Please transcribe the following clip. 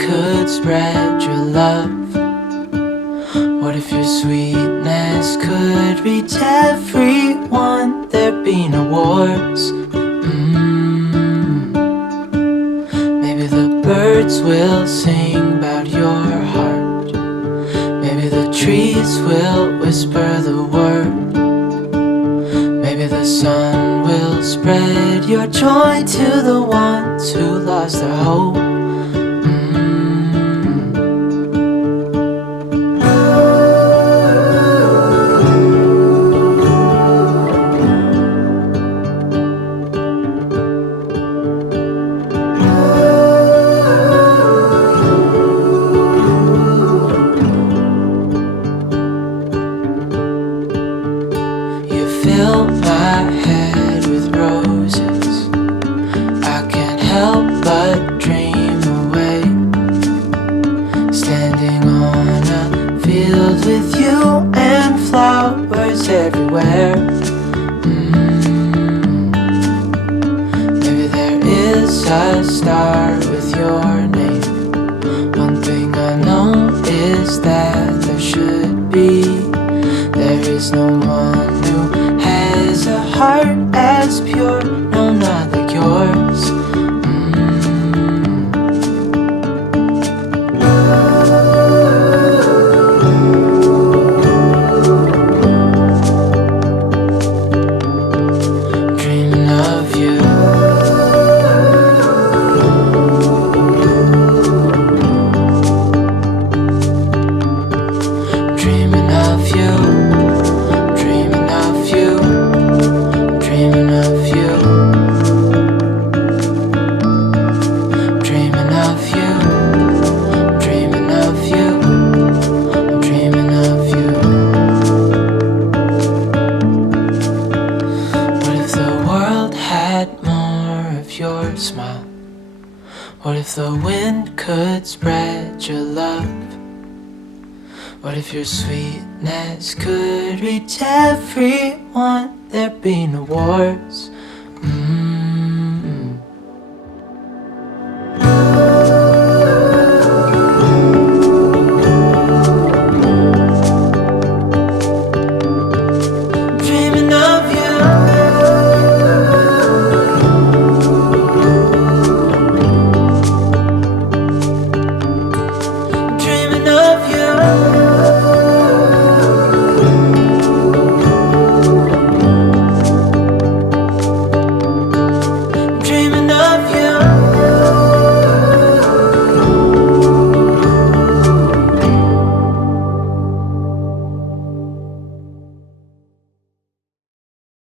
could spread your love? What if your sweetness could reach everyone? There'd be no wars. Maybe the birds will sing about your heart. Maybe the trees will whisper the word. Maybe the sun will spread your joy to the ones who lost their hope. Fill my head with roses. I can't help but dream away, standing on a field with you and flowers everywhere. Maybe there is a star with your name. One thing I know is that there should be. There is no one who has a heart as pure, no, not like yours. Dreaming of you. Dreaming of you. Your smile. What if the wind could spread your love? What if your sweetness could reach everyone? There'd be no wars.